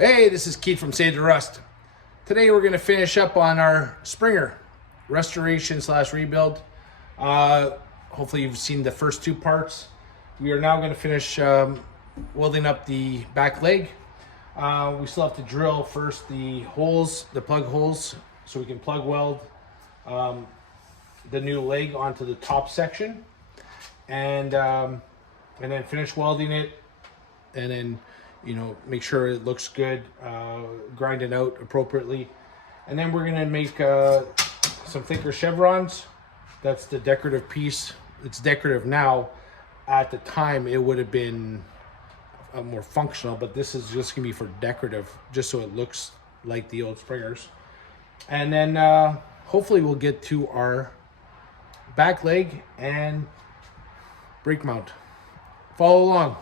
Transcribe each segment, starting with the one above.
Hey, this is Keith from Save the Rust. Today we're going to finish up on our Springer restoration / rebuild. Hopefully you've seen the first two parts. We are now going to finish welding up the back leg. We still have to drill first the holes, the plug holes, so we can plug weld the new leg onto the top section, and then finish welding it, and then make sure it looks good, grind it out appropriately, and then we're gonna make some thicker chevrons. That's the decorative piece. It's decorative now. At the time it would have been more functional, but this is just gonna be for decorative, just so it looks like the old Springers. And then hopefully we'll get to our back leg and brake mount. Follow along.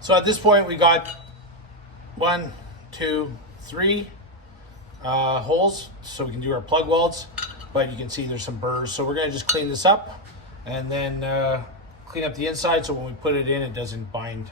So at this point we got 1, 2, 3 holes, so we can do our plug welds, but you can see there's some burrs. So we're gonna just clean this up and then clean up the inside so when we put it in, it doesn't bind.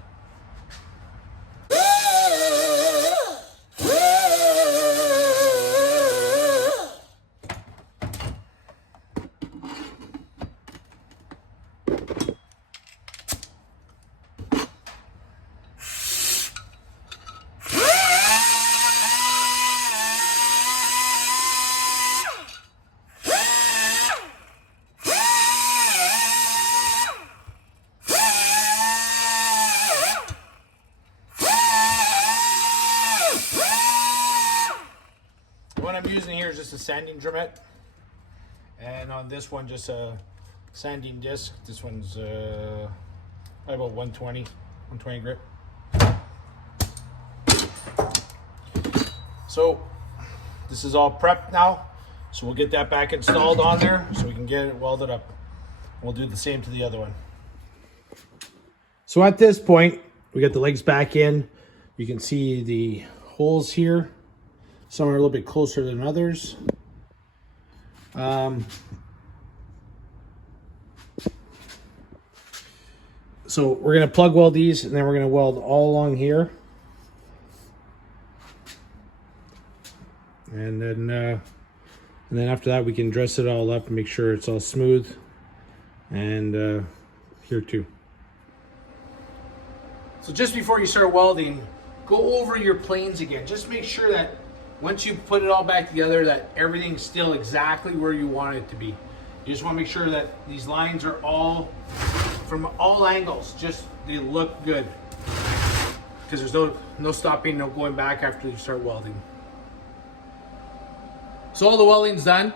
What I'm using here is just a sanding Dremette, and on this one just a sanding disc. This one's about 120 grit. So this is all prepped now, so we'll get that back installed on there so we can get it welded up. We'll do the same to the other one. So at this point we got the legs back in. You can see the holes here. Some are a little bit closer than others. So we're going to plug weld these, and then we're going to weld all along here. And then after that we can dress it all up and make sure it's all smooth. And here too. So just before you start welding, go over your planes again. Just make sure that once you put it all back together, that everything's still exactly where you want it to be. You just want to make sure that these lines are all from all angles, just they look good, because there's no stopping, no going back after you start welding. So all the welding's done,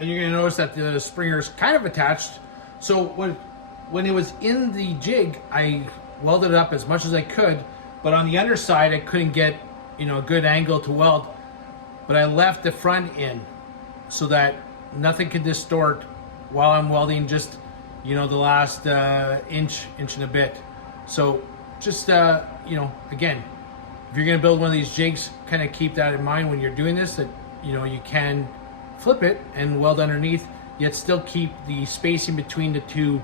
and you're going to notice that the Springer's kind of attached. So when it was in the jig, I welded it up as much as I could, but on the underside I couldn't get a good angle to weld. But I left the front in so that nothing could distort while I'm welding just, the last inch and a bit. So just, again, if you're gonna build one of these jigs, kind of keep that in mind when you're doing this, that, you can flip it and weld underneath, yet still keep the spacing between the two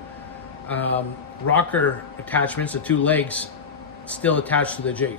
rocker attachments, the two legs, still attached to the jig.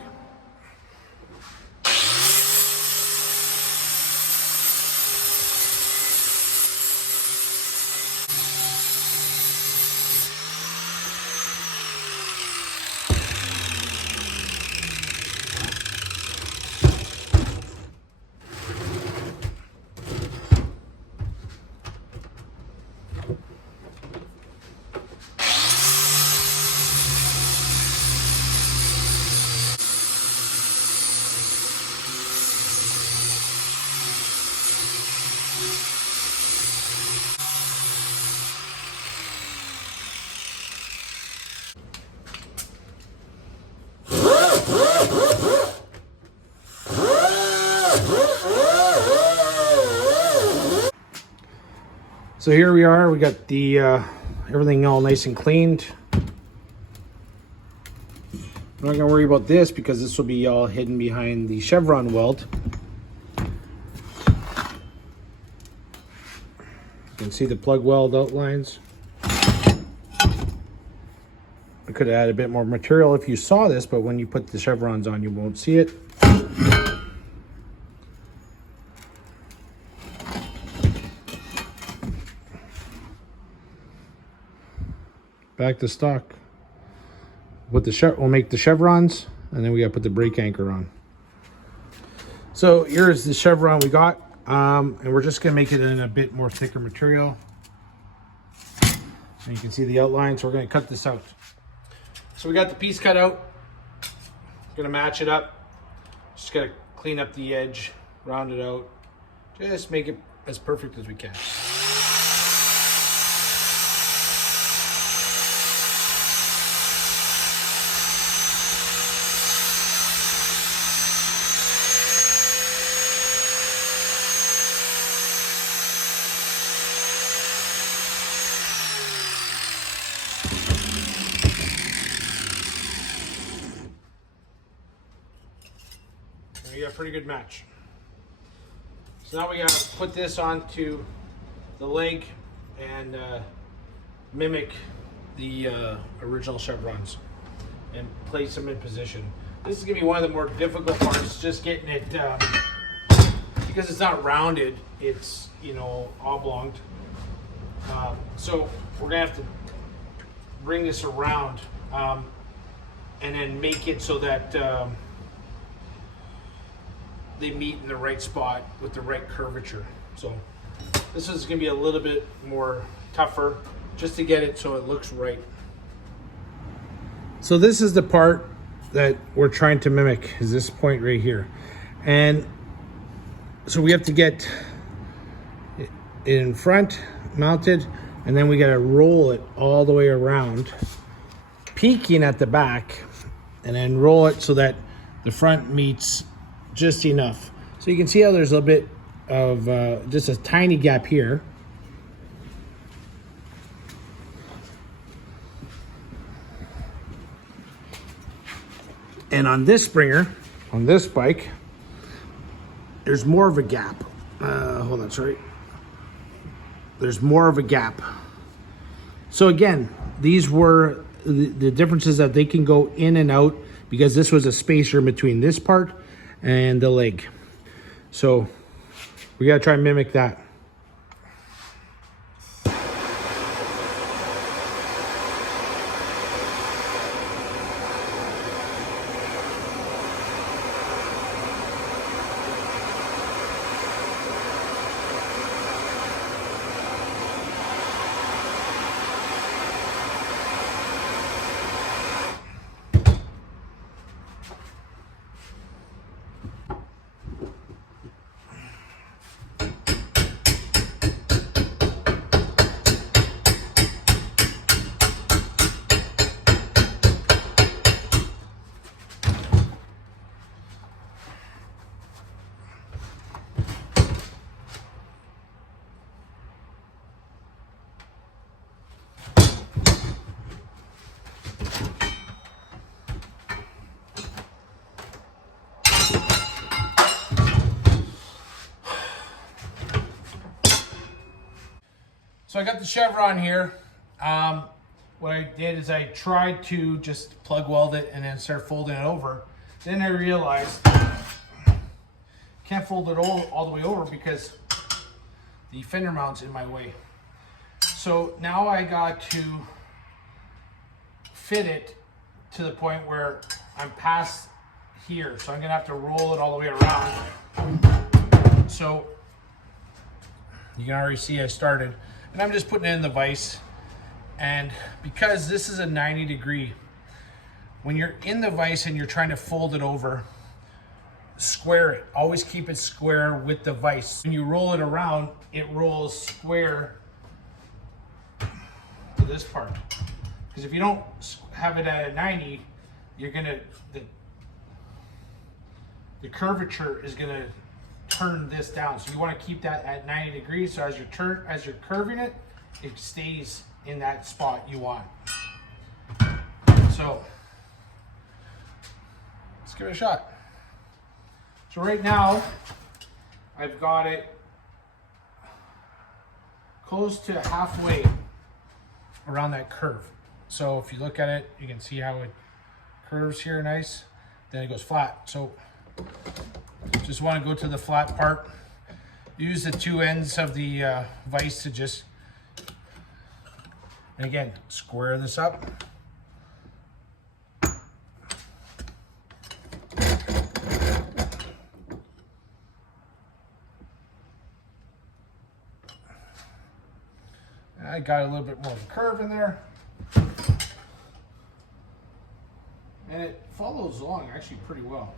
So here we are, we got the everything all nice and cleaned. I'm not gonna worry about this because this will be all hidden behind the chevron weld. You can see the plug weld outlines. I could add a bit more material if you saw this, but when you put the chevrons on, you won't see it. Back to stock. We'll make the chevrons, and then we got to put the brake anchor on. So here's the chevron we got, and we're just going to make it in a bit more thicker material. And you can see the outline, so we're going to cut this out. So we got the piece cut out. Going to match it up. Just got to clean up the edge, round it out. Just make it as perfect as we can. We got a pretty good match. So now we got to put this onto the leg and mimic the original chevrons and place them in position. This is going to be one of the more difficult parts, just getting it, because it's not rounded, it's, you know, oblonged. So we're going to have to bring this around and then make it so that they meet in the right spot with the right curvature. So this is going to be a little bit more tougher just to get it so it looks right. So this is the part that we're trying to mimic, is this point right here. And so we have to get it in front, mounted, and then we got to roll it all the way around, peaking at the back, and then roll it so that the front meets just enough. So you can see how there's a little bit of just a tiny gap here. And on this Springer, on this bike, there's more of a gap. Hold on, sorry. There's more of a gap. So again, these were the differences that they can go in and out because this was a spacer between this part and the leg. So we gotta try and mimic that. So I got the chevron here. What I did is I tried to just plug weld it and then start folding it over. Then I realized can't fold it all the way over because the fender mount's in my way. So now I got to fit it to the point where I'm past here. So I'm gonna have to roll it all the way around. So you can already see I started. And I'm just putting it in the vise. And because this is a 90-degree, when you're in the vise and you're trying to fold it over, square it. Always keep it square with the vise. When you roll it around, it rolls square to this part. Because if you don't have it at a 90, you're gonna, the curvature is gonna turn this down. So you want to keep that at 90 degrees. So as you're curving it, it stays in that spot you want. So let's give it a shot. So right now, I've got it close to halfway around that curve. So if you look at it, you can see how it curves here nice, then it goes flat. So just want to go to the flat part. Use the two ends of the vise to just, and again, square this up. I got a little bit more of a curve in there. And it follows along actually pretty well.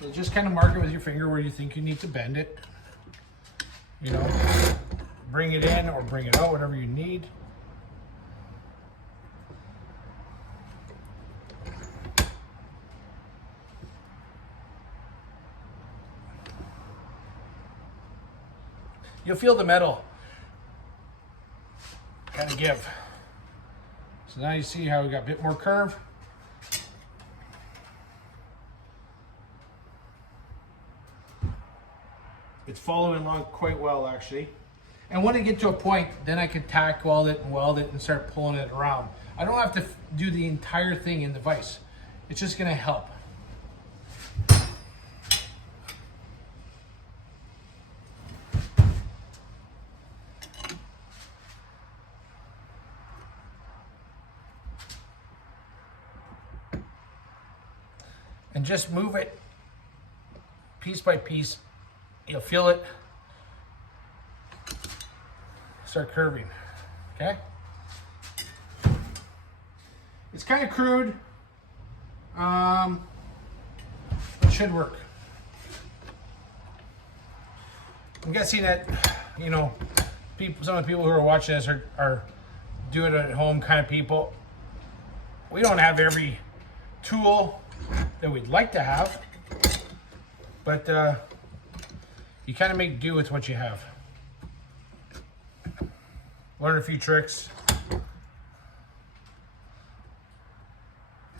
So just kind of mark it with your finger where you think you need to bend it. You know, bring it in or bring it out, whatever you need. You'll feel the metal kind of give. So now you see how we got a bit more curve. It's following along quite well actually. And when I get to a point, then I can tack weld it and start pulling it around. I don't have to do the entire thing in the vise. It's just gonna help. And just move it piece by piece. You'll feel it start curving, okay? It's kind of crude, it should work. I'm guessing that, you know, some of the people who are watching this are do it at home kind of people. We don't have every tool that we'd like to have, but you kind of make do with what you have. Learn a few tricks.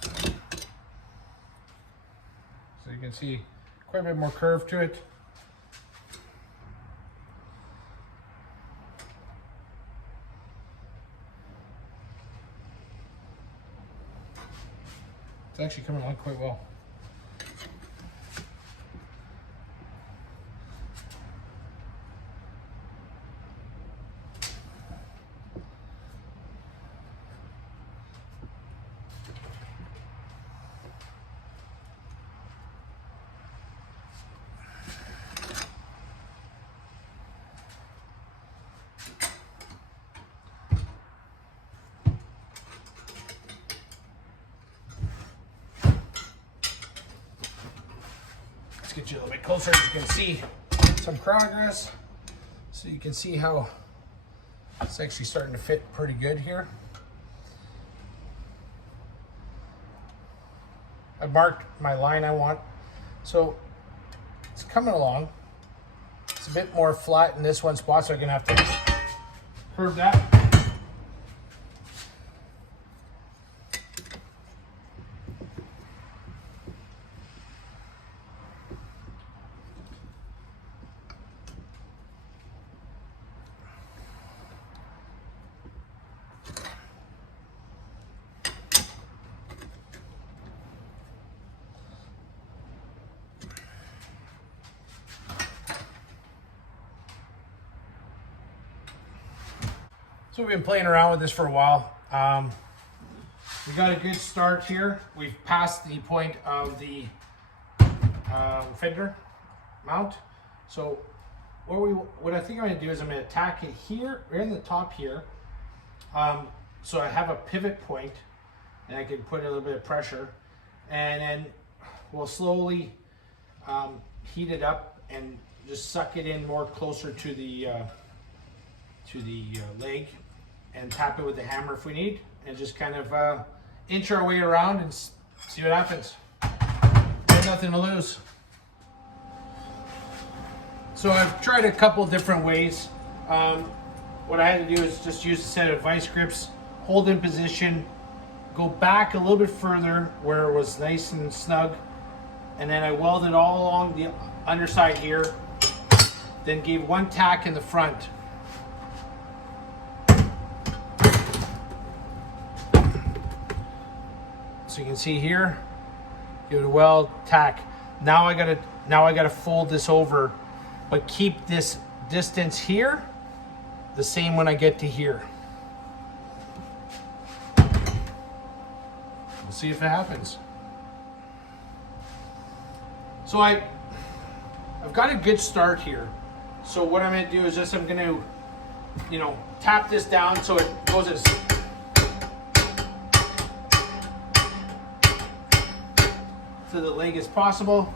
So you can see quite a bit more curve to it. It's actually coming along quite well. Get you a little bit closer. You can see some progress, so you can see how it's actually starting to fit pretty good here. I marked my line I want, so it's coming along. It's a bit more flat in this one spot, so I'm gonna have to curve that. So we've been playing around with this for a while. We got a good start here. We've passed the point of the fender mount. So what I think I'm gonna do is I'm gonna tack it here, right in the top here. So I have a pivot point and I can put a little bit of pressure, and then we'll slowly heat it up and just suck it in more closer to the leg, and tap it with the hammer if we need, and just kind of inch our way around and see what happens. There's nothing to lose. So I've tried a couple different ways. What I had to do is just use a set of vice grips, hold in position, go back a little bit further where it was nice and snug, and then I welded all along the underside here, then gave one tack in the front. So you can see here, give it a weld, tack. Now I gotta fold this over, but keep this distance here the same when I get to here. We'll see if it happens. So I've got a good start here. So what I'm gonna do is just I'm gonna, tap this down so it goes as to the leg as possible.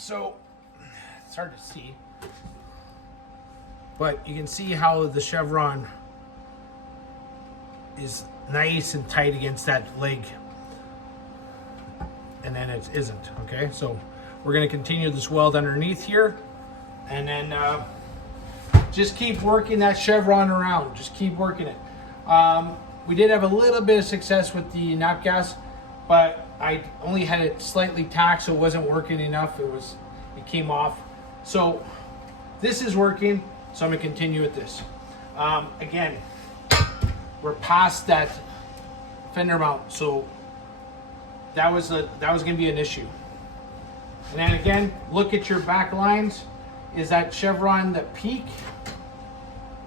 So it's hard to see, but you can see how the chevron is nice and tight against that leg, and then it isn't. Okay, so we're going to continue this weld underneath here, and then just keep working that chevron around. Just keep working it. We did have a little bit of success with the nap gas, but I only had it slightly tacked, so it wasn't working enough. It came off. So this is working, so I'm gonna continue with this. Again, we're past that fender mount, so that was gonna be an issue. And then again, look at your back lines. Is that chevron, the peak,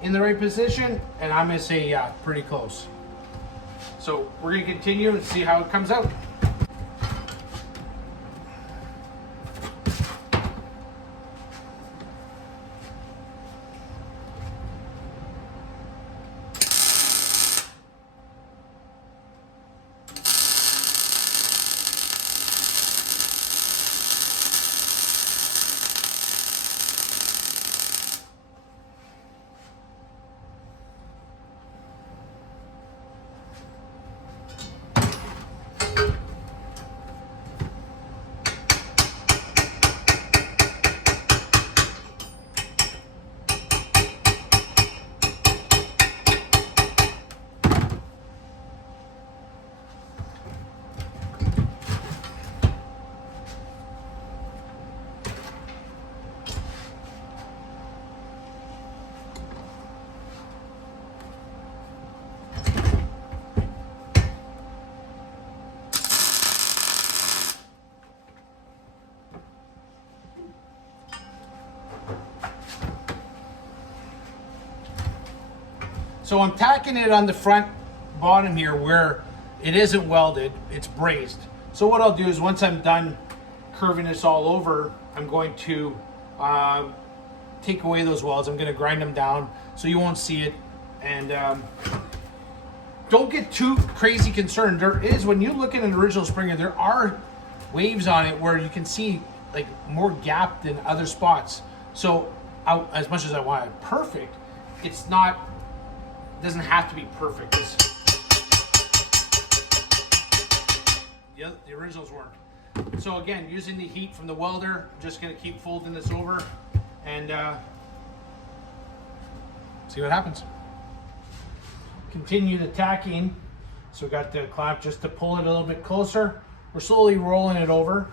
in the right position? And I'm gonna say, yeah, pretty close. So we're gonna continue and see how it comes out. So I'm tacking it on the front bottom here where it isn't welded, it's brazed. So what I'll do is once I'm done curving this all over, I'm going to take away those welds. I'm gonna grind them down so you won't see it. And don't get too crazy concerned. There is, when you look at an original Springer, there are waves on it where you can see like more gap than other spots. So as much as I want it perfect, it's not, doesn't have to be perfect. The originals weren't. So again, using the heat from the welder, I'm just gonna keep folding this over and see what happens. Continue the tacking. So we got the clamp just to pull it a little bit closer. We're slowly rolling it over.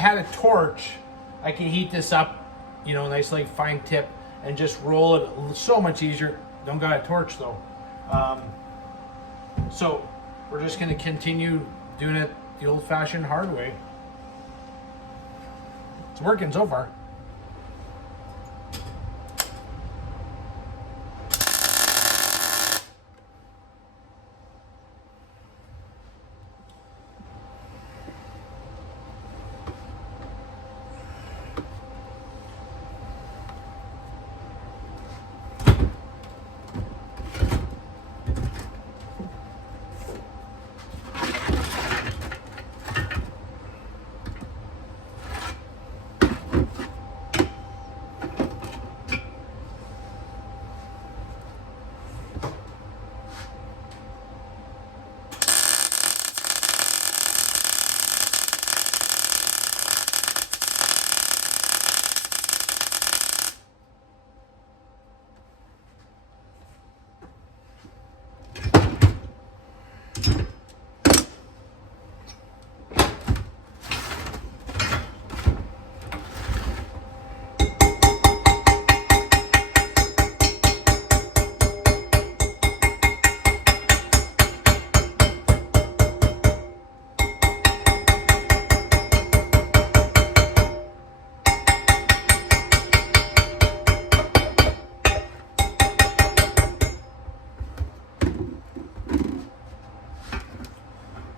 had a torch, I can heat this up, you know, nice like fine tip, and just roll it so much easier. Don't got a torch though. So we're just gonna continue doing it the old-fashioned hard way. It's working so far.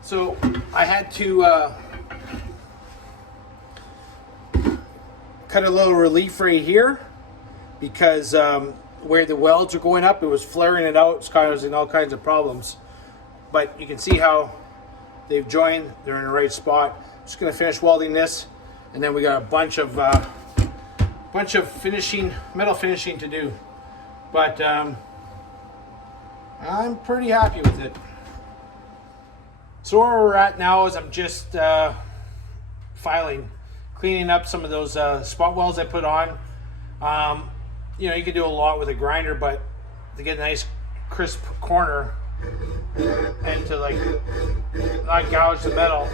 So I had to cut a little relief right here because where the welds are going up, it was flaring it out, it's causing all kinds of problems. But you can see how they've joined, they're in the right spot. Just gonna finish welding this, and then we got a bunch of finishing, metal finishing to do. But I'm pretty happy with it. So where we're at now is I'm just cleaning up some of those spot welds I put on. You know, you can do a lot with a grinder, but to get a nice crisp corner and to like not gouge the metal.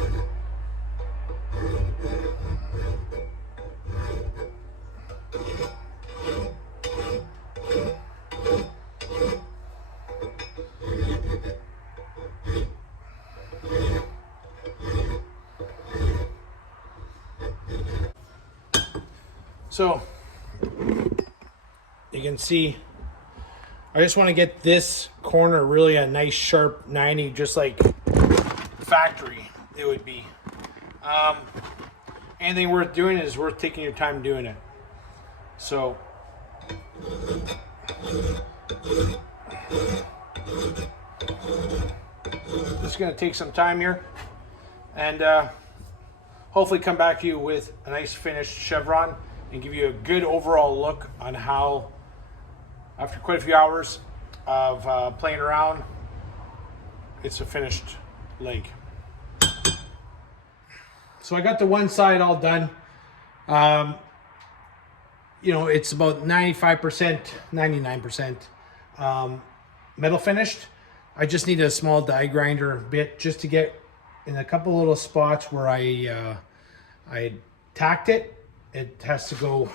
So you can see, I just want to get this corner really a nice sharp 90, just like factory it would be. Anything worth doing is worth taking your time doing it. So it's going to take some time here, and hopefully come back to you with a nice finished chevron and give you a good overall look on how, after quite a few hours of playing around, it's a finished leg. So I got the one side all done. You know, it's about 95%, 99% metal finished. I just need a small die grinder bit just to get in a couple little spots where I tacked it. It has to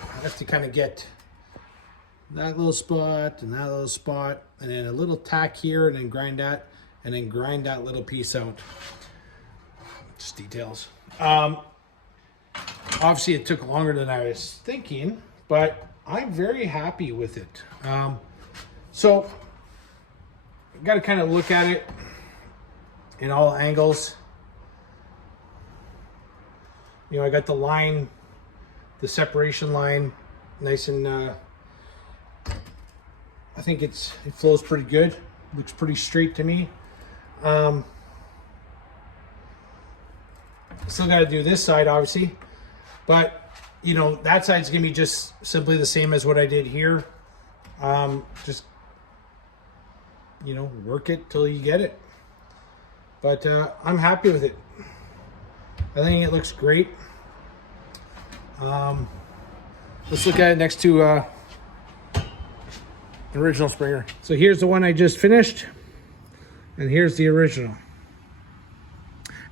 kind of get that little spot and that little spot, and then a little tack here, and then grind that, and then grind that little piece out. Just details. Obviously it took longer than I was thinking, but I'm very happy with it. So I've got to kind of look at it in all angles. You know, I got the line, the separation line, nice and I think it flows pretty good. Looks pretty straight to me. Still got to do this side, obviously, but you know, that side's gonna be just simply the same as what I did here. Just, you know, work it till you get it. But I'm happy with it. I think it looks great. Let's look at it next to the original Springer. So here's the one I just finished, and here's the original.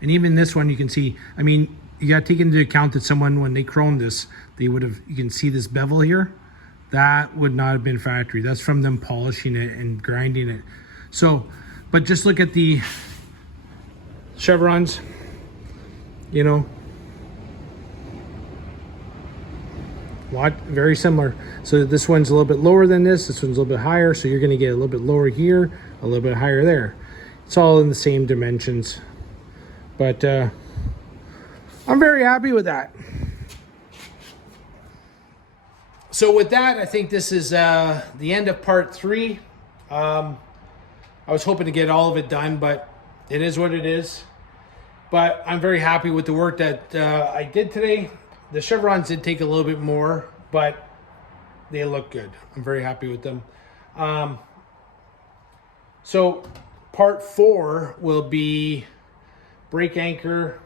And even this one, you can see, I mean, you got to take into account that someone, when they chromed this, they would have, you can see this bevel here, that would not have been factory. That's from them polishing it and grinding it. So, but just look at the chevrons, you know, very similar. So this one's a little bit lower than this one's a little bit higher, so you're going to get a little bit lower here, a little bit higher there. It's all in the same dimensions, but I'm very happy with that. So with that, I think this is the end of part 3. I was hoping to get all of it done, but it is what it is. But I'm very happy with the work that I did today. The chevrons did take a little bit more, but they look good. I'm very happy with them. So part 4 will be brake anchor.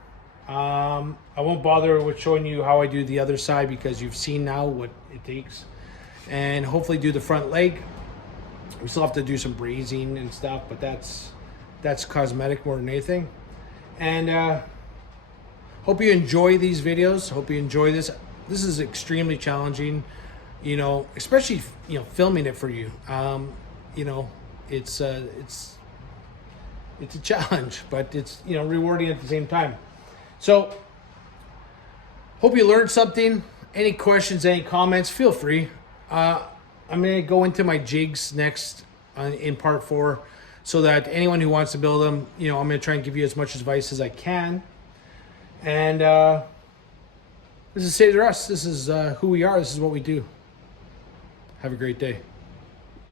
I won't bother with showing you how I do the other side because you've seen now what it takes. And hopefully do the front leg. We still have to do some brazing and stuff, but that's cosmetic more than anything. And hope you enjoy these videos. Hope you enjoy this. This is extremely challenging, you know, especially, you know, filming it for you. You know, it's a challenge, but it's, you know, rewarding at the same time. So hope you learned something. Any questions, any comments, feel free. I'm going to go into my jigs next in part 4 so that anyone who wants to build them, you know, I'm going to try and give you as much advice as I can. And this is State of the Rust. This is who we are. This is what we do. Have a great day.